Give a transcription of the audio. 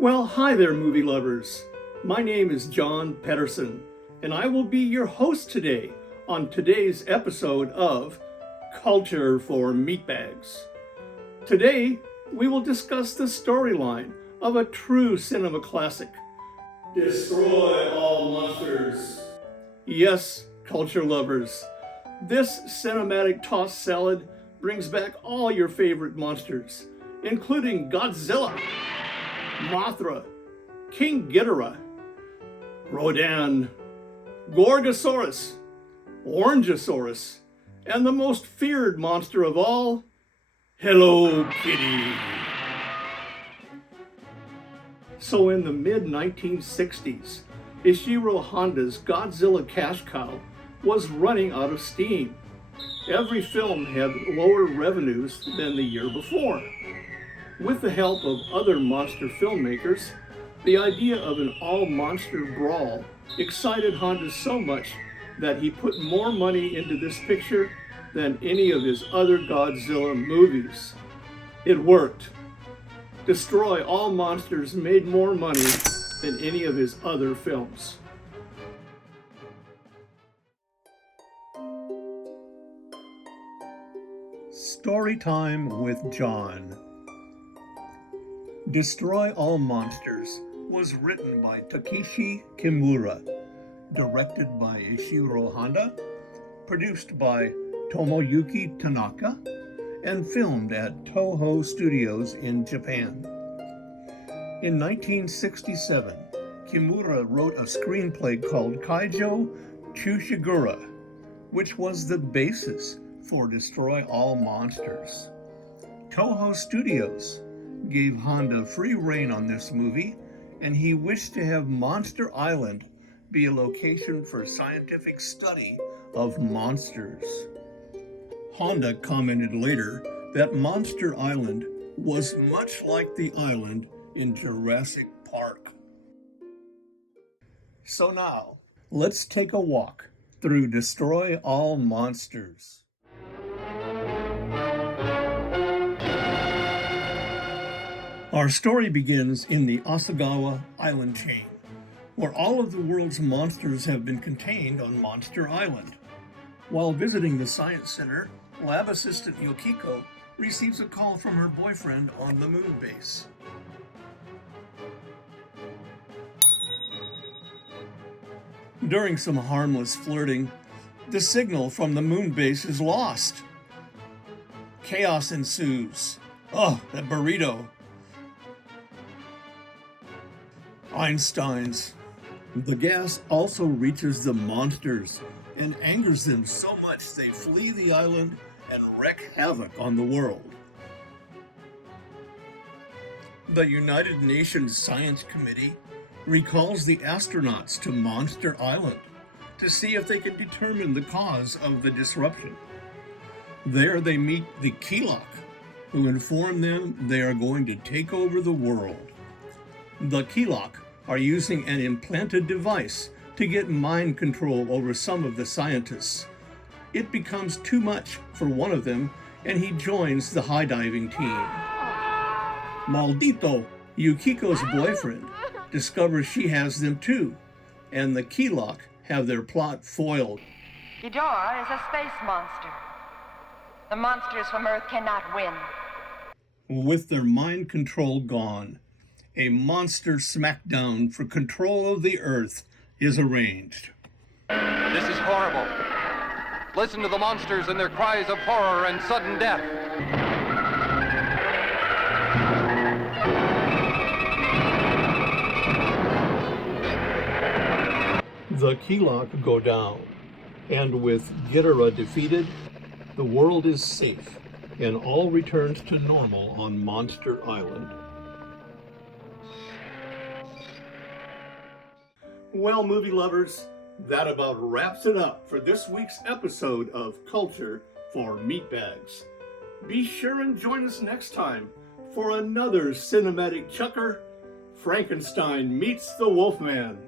Well, hi there, movie lovers. My name is John Pedersen, and I will be your host today on today's episode of Culture for Meatbags. Today, we will discuss the storyline of a true cinema classic, Destroy All Monsters. Yes, culture lovers, this cinematic tossed salad brings back all your favorite monsters, including Godzilla, Mothra, King Ghidorah, Rodan, Gorgosaurus, Orangosaurus, and the most feared monster of all, Hello Kitty. So in the mid-1960s, Ishiro Honda's Godzilla cash cow was running out of steam. Every film had lower revenues than the year before. With the help of other monster filmmakers, the idea of an all-monster brawl excited Honda so much that he put more money into this picture than any of his other Godzilla movies. It worked. Destroy All Monsters made more money than any of his other films. Story time with John. Destroy All Monsters was written by Takeshi Kimura, directed by Ishiro Honda, produced by Tomoyuki Tanaka, and filmed at Toho Studios in Japan. In 1967, Kimura wrote a screenplay called Kaijo Chushigura, which was the basis for Destroy All Monsters. Toho Studios gave Honda free rein on this movie, and he wished to have Monster Island be a location for scientific study of monsters. Honda commented later that Monster Island was much like the island in Jurassic Park. So now, let's take a walk through Destroy All Monsters. Our story begins in the Asagawa Island chain, where all of the world's monsters have been contained on Monster Island. While visiting the science center, lab assistant Yukiko receives a call from her boyfriend on the moon base. During some harmless flirting, the signal from the moon base is lost. Chaos ensues. Oh, that burrito. Einstein's. The gas also reaches the monsters and angers them so much they flee the island and wreak havoc on the world. The United Nations Science Committee recalls the astronauts to Monster Island to see if they can determine the cause of the disruption. There they meet the Kilok, who inform them they are going to take over the world. The Kilok are using an implanted device to get mind control over some of the scientists. It becomes too much for one of them, and he joins the high diving team. Maldito, Yukiko's boyfriend, discovers she has them too, and the Kilok have their plot foiled. Ghidorah is a space monster. The monsters from Earth cannot win. With their mind control gone, a monster smackdown for control of the Earth is arranged. This is horrible. Listen to the monsters and their cries of horror and sudden death. The Kilok go down, and with Ghidorah defeated, the world is safe, and all returns to normal on Monster Island. Well, movie lovers, that about wraps it up for this week's episode of Culture for Meatbags. Be sure and join us next time for another cinematic chucker, Frankenstein Meets the Wolfman.